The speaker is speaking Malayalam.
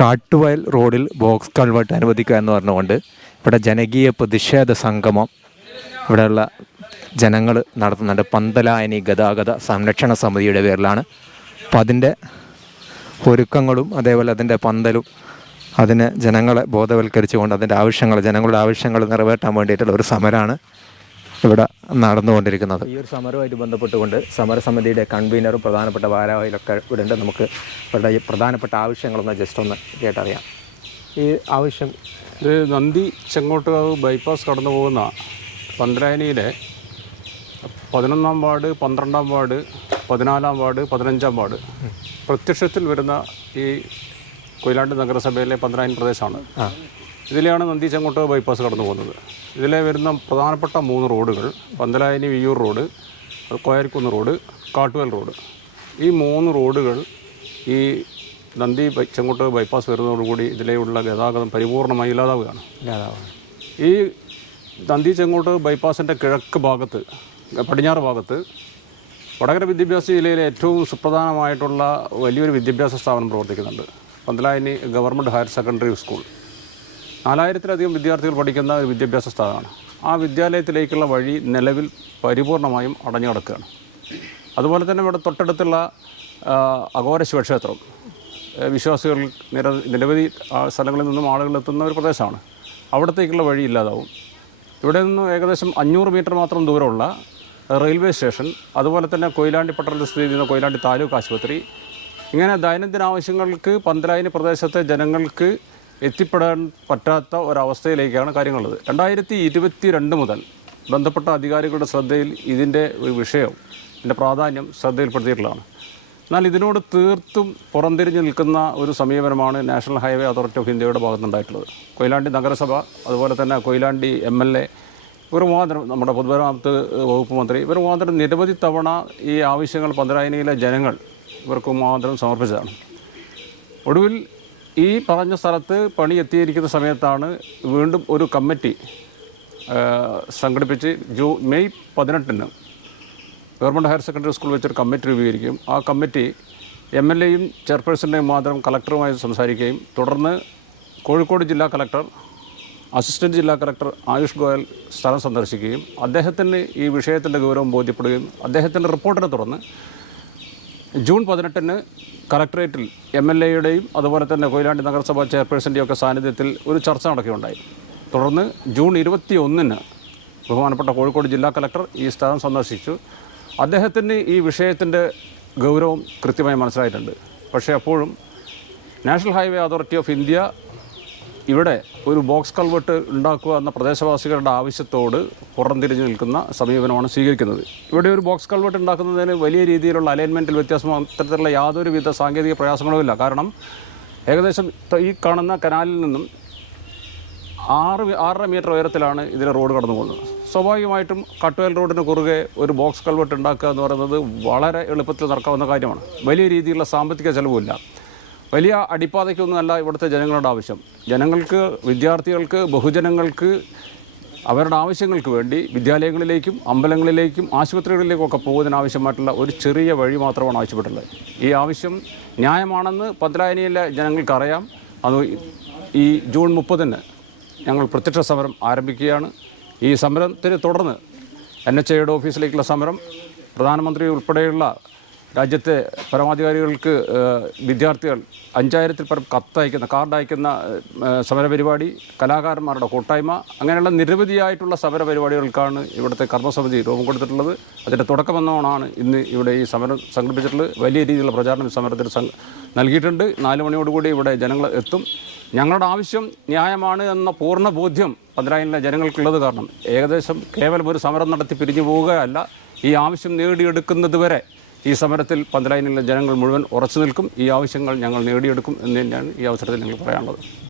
കാട്ടുവയൽ റോഡിൽ ബോക്സ് കൺവേർട്ട് അനുവദിക്കുക എന്ന് പറഞ്ഞുകൊണ്ട് ഇവിടെ ജനകീയ പ്രതിഷേധ സംഗമം ഇവിടെയുള്ള ജനങ്ങൾ നടത്തുന്നുണ്ട്. പന്തലായനി ഗതാഗത സംരക്ഷണ സമിതിയുടെ പേരിലാണ്. അപ്പം അതിന്റെ ഒരുക്കങ്ങളും അതേപോലെ അതിന്റെ പന്തലും അതിന് ജനങ്ങളെ ബോധവൽക്കരിച്ചുകൊണ്ട് അതിന്റെ ആവശ്യങ്ങൾ ജനങ്ങളുടെ ആവശ്യങ്ങൾ നിറവേറ്റാൻ വേണ്ടിയിട്ടുള്ള ഒരു സമരമാണ്. ഇവിടെ നടന്നുകൊണ്ടിരിക്കുന്നത്. ഈ ഒരു സമരവുമായിട്ട് ബന്ധപ്പെട്ടുകൊണ്ട് സമരസമിതിയുടെ കൺവീനറും പ്രധാനപ്പെട്ട ഭാരവാഹികളൊക്കെ ഇവിടെ ഉണ്ട് നമുക്ക് ഇവരുടെ ഈ പ്രധാനപ്പെട്ട ആവശ്യങ്ങളൊന്ന് ജസ്റ്റ് ഒന്ന് കേട്ടറിയാം. ഈ ആവശ്യം ഇത് നന്ദി ചെങ്ങോട്ടുകാവ് ബൈപ്പാസ് കടന്നു പോകുന്ന പന്തലായനിയിലെ പതിനൊന്നാം വാർഡ് പന്ത്രണ്ടാം വാർഡ് പതിനാലാം വാർഡ് പതിനഞ്ചാം വാർഡ് പ്രത്യക്ഷത്തിൽ വരുന്ന ഈ കൊയിലാണ്ട് നഗരസഭയിലെ പന്ത്രാനി പ്രദേശമാണ്. ഇതിലെയാണ് നന്ദി ചെങ്കോട്ട് ബൈപ്പാസ് കടന്നു പോകുന്നത്. ഇതിലെ വരുന്ന പ്രധാനപ്പെട്ട മൂന്ന് റോഡുകൾ Panthalayani Viyyur road Koyarikkunnu road Kattuval road. ഈ മൂന്ന് റോഡുകൾ ഈ നന്ദി ചെങ്കോട്ട് ചെങ്ങോട്ട് ബൈപ്പാസ് വരുന്നതോടുകൂടി ഇതിലെയുള്ള ഗതാഗതം പരിപൂർണമായി ഇല്ലാതാവുകയാണ്. ഈ നന്ദി ചെങ്ങോട്ട് ബൈപ്പാസിന്റെ കിഴക്ക് ഭാഗത്ത് പടിഞ്ഞാറ് ഭാഗത്ത് വടകര വിദ്യാഭ്യാസ ജില്ലയിലെ ഏറ്റവും സുപ്രധാനമായിട്ടുള്ള വലിയൊരു വിദ്യാഭ്യാസ സ്ഥാപനം പ്രവർത്തിക്കുന്നുണ്ട്. Panthalayani government higher secondary school. നാലായിരത്തിലധികം വിദ്യാർത്ഥികൾ പഠിക്കുന്ന ഒരു വിദ്യാഭ്യാസ സ്ഥാപനമാണ്. ആ വിദ്യാലയത്തിലേക്കുള്ള വഴി നിലവിൽ പരിപൂർണമായും അടഞ്ഞു കിടക്കുകയാണ്. അതുപോലെ തന്നെ ഇവിടെ തൊട്ടടുത്തുള്ള അഘോര ശിവക്ഷേത്രം വിശ്വാസികൾ നിര നിരവധി സ്ഥലങ്ങളിൽ നിന്നും ആളുകൾ എത്തുന്ന ഒരു പ്രദേശമാണ്. അവിടത്തേക്കുള്ള വഴി ഇല്ലാതാവും. ഇവിടെ നിന്നും ഏകദേശം അഞ്ഞൂറ് മീറ്റർ മാത്രം ദൂരമുള്ള റെയിൽവേ സ്റ്റേഷൻ അതുപോലെ തന്നെ കൊയിലാണ്ടി പട്ടണത്തിൽ സ്ഥിതി ചെയ്യുന്ന കൊയിലാണ്ടി താലൂക്ക് ആശുപത്രി. ഇങ്ങനെ ദൈനംദിന ആവശ്യങ്ങൾക്ക് പന്തലായനി പ്രദേശത്തെ ജനങ്ങൾക്ക് എത്തിപ്പെടാൻ പറ്റാത്ത ഒരവസ്ഥയിലേക്കാണ് കാര്യങ്ങളുള്ളത്. രണ്ടായിരത്തി ഇരുപത്തി രണ്ട് മുതൽ ബന്ധപ്പെട്ട അധികാരികളുടെ ശ്രദ്ധയിൽ ഇതിന്റെ ഒരു വിഷയം ഇതിന്റെ പ്രാധാന്യം ശ്രദ്ധയിൽപ്പെടുത്തിയിട്ടുള്ളതാണ്. എന്നാൽ ഇതിനോട് തീർത്തും പുറംതിരിഞ്ഞ് നിൽക്കുന്ന ഒരു സമീപനമാണ് നാഷണൽ ഹൈവേ അതോറിറ്റി ഓഫ് ഇന്ത്യയുടെ ഭാഗത്തുനിന്നുണ്ടായിട്ടുള്ളത്. കൊയിലാണ്ടി നഗരസഭ അതുപോലെ തന്നെ കൊയിലാണ്ടി എം എൽ എ ഇവർ മുഖാന്തരം നമ്മുടെ പൊതുമരാമത്ത് വകുപ്പ് മന്ത്രി ഇവർ മുഖാന്തരം നിരവധി തവണ ഈ ആവശ്യങ്ങൾ പന്തലായനിയിലെ ജനങ്ങൾ ഇവർക്ക് മാത്രം സമർപ്പിച്ചതാണ്. ഒടുവിൽ ഈ പറഞ്ഞ സ്ഥലത്ത് പണി എത്തിയിരിക്കുന്ന സമയത്താണ് വീണ്ടും ഒരു കമ്മിറ്റി സംഘടിപ്പിച്ച് ജൂ മെയ് പതിനെട്ടിന് ഗവൺമെന്റ് ഹയർ സെക്കൻഡറി സ്കൂൾ വെച്ചൊരു കമ്മിറ്റി രൂപീകരിക്കും. ആ കമ്മിറ്റി എം എൽ എയും ചെയർപേഴ്സന്റെയും മാത്രം കളക്ടറുമായി സംസാരിക്കുകയും തുടർന്ന് കോഴിക്കോട് ജില്ലാ കളക്ടർ അസിസ്റ്റന്റ് ജില്ലാ കളക്ടർ ആയുഷ് ഗോയൽ സ്ഥലം സന്ദർശിക്കുകയും അദ്ദേഹത്തിന് ഈ വിഷയത്തിന്റെ ഗൗരവം ബോധ്യപ്പെടുകയും അദ്ദേഹത്തിന്റെ റിപ്പോർട്ടിനെ തുടർന്ന് ജൂൺ പതിനെട്ടിന് കളക്ടറേറ്റിൽ എം എൽ എയുടെയും അതുപോലെ തന്നെ കൊയിലാണ്ടി നഗരസഭാ ചെയർപേഴ്സന്റെയും ഒക്കെ സാന്നിധ്യത്തിൽ ഒരു ചർച്ച നടക്കുകയുണ്ടായി. തുടർന്ന് ജൂൺ ഇരുപത്തി ഒന്നിന് ബഹുമാനപ്പെട്ട കോഴിക്കോട് ജില്ലാ കളക്ടർ ഈ സ്ഥലം സന്ദർശിച്ചു. അദ്ദേഹത്തിന് ഈ വിഷയത്തിന്റെ ഗൗരവം കൃത്യമായി മനസ്സിലായിട്ടുണ്ട്. പക്ഷേ അപ്പോഴും national highway authority of India ഇവിടെ ഒരു ബോക്സ് കൾവെട്ട് ഉണ്ടാക്കുക എന്ന പ്രദേശവാസികളുടെ ആവശ്യത്തോട് പുറംതിരിഞ്ഞു നിൽക്കുന്ന സമീപനമാണ് സ്വീകരിക്കുന്നത്. ഇവിടെ ഒരു ബോക്സ് കൾവെട്ട് ഉണ്ടാക്കുന്നതിന് വലിയ രീതിയിലുള്ള അലൈൻമെന്റിൽ വ്യത്യാസം അത്തരത്തിലുള്ള യാതൊരുവിധ സാങ്കേതിക പ്രയാസങ്ങളുമില്ല കാരണം ഏകദേശം ഈ കാണുന്ന കനാലിൽ നിന്നും ആറ് ആറര മീറ്റർ ഉയരത്തിലാണ് ഇതിലെ റോഡ് കടന്നു പോകുന്നത്. സ്വാഭാവികമായിട്ടും കട്ടുവേൽ റോഡിന് കുറുകെ ഒരു ബോക്സ് കൾവെട്ട് ഉണ്ടാക്കുക എന്ന് പറയുന്നത് വളരെ എളുപ്പത്തിൽ നടക്കാവുന്ന കാര്യമാണ്. വലിയ രീതിയിലുള്ള സാമ്പത്തിക ചെലവുമില്ല. വലിയ അടിപ്പാതയ്ക്കൊന്നുമല്ല ഇവിടുത്തെ ജനങ്ങളുടെ ആവശ്യം. ജനങ്ങൾക്ക് വിദ്യാർത്ഥികൾക്ക് ബഹുജനങ്ങൾക്ക് അവരുടെ ആവശ്യങ്ങൾക്ക് വേണ്ടി വിദ്യാലയങ്ങളിലേക്കും അമ്പലങ്ങളിലേക്കും ആശുപത്രികളിലേക്കും ഒക്കെ പോകുന്നതിന് ആവശ്യമായിട്ടുള്ള ഒരു ചെറിയ വഴി മാത്രമാണ് ആവശ്യപ്പെട്ടുള്ളത്. ഈ ആവശ്യം ന്യായമാണെന്ന് പന്തലായനിയിലെ ജനങ്ങൾക്കറിയാം. അത് ഈ ജൂൺ മുപ്പതിന് ഞങ്ങൾ പ്രത്യക്ഷ സമരം ആരംഭിക്കുകയാണ്. ഈ സമരത്തിന് തുടർന്ന് എൻ എച്ച് ഐയുടെ ഓഫീസിലേക്കുള്ള സമരം പ്രധാനമന്ത്രി ഉൾപ്പെടെയുള്ള രാജ്യത്തെ പരമാധികാരികൾക്ക് വിദ്യാർത്ഥികൾ അഞ്ചായിരത്തിൽ പരം കത്തയക്കുന്ന കാർഡ് അയക്കുന്ന സമരപരിപാടി കലാകാരന്മാരുടെ കൂട്ടായ്മ അങ്ങനെയുള്ള നിരവധിയായിട്ടുള്ള സമരപരിപാടികൾക്കാണ് ഇവിടുത്തെ കർമ്മസമിതി രൂപം കൊടുത്തിട്ടുള്ളത്. അതിന്റെ തുടക്കമെന്നോണാണ് ഇന്ന് ഇവിടെ ഈ സമരം സംഘടിപ്പിച്ചിട്ടുള്ളത്. വലിയ രീതിയിലുള്ള പ്രചാരണം സമരത്തിൽ നൽകിയിട്ടുണ്ട്. നാല് മണിയോടുകൂടി ഇവിടെ ജനങ്ങൾ എത്തും. ഞങ്ങളുടെ ആവശ്യം ന്യായമാണ് എന്ന പൂർണ ബോധ്യം പതിനായിരം ജനങ്ങൾക്കുള്ളത് കാരണം ഏകദേശം കേവലം ഒരു സമരം നടത്തി പിരിഞ്ഞു പോവുകയല്ല. ഈ ആവശ്യം നേടിയെടുക്കുന്നത് വരെ ഈ സമരത്തിൽ പന്തലായിനിലെ ജനങ്ങൾ മുഴുവൻ ഉറച്ചു നിൽക്കും. ഈ ആവശ്യങ്ങൾ ഞങ്ങൾ നേടിയെടുക്കും എന്ന് തന്നെയാണ് ഈ അവസരത്തിൽ ഞങ്ങൾ പറയാനുള്ളത്.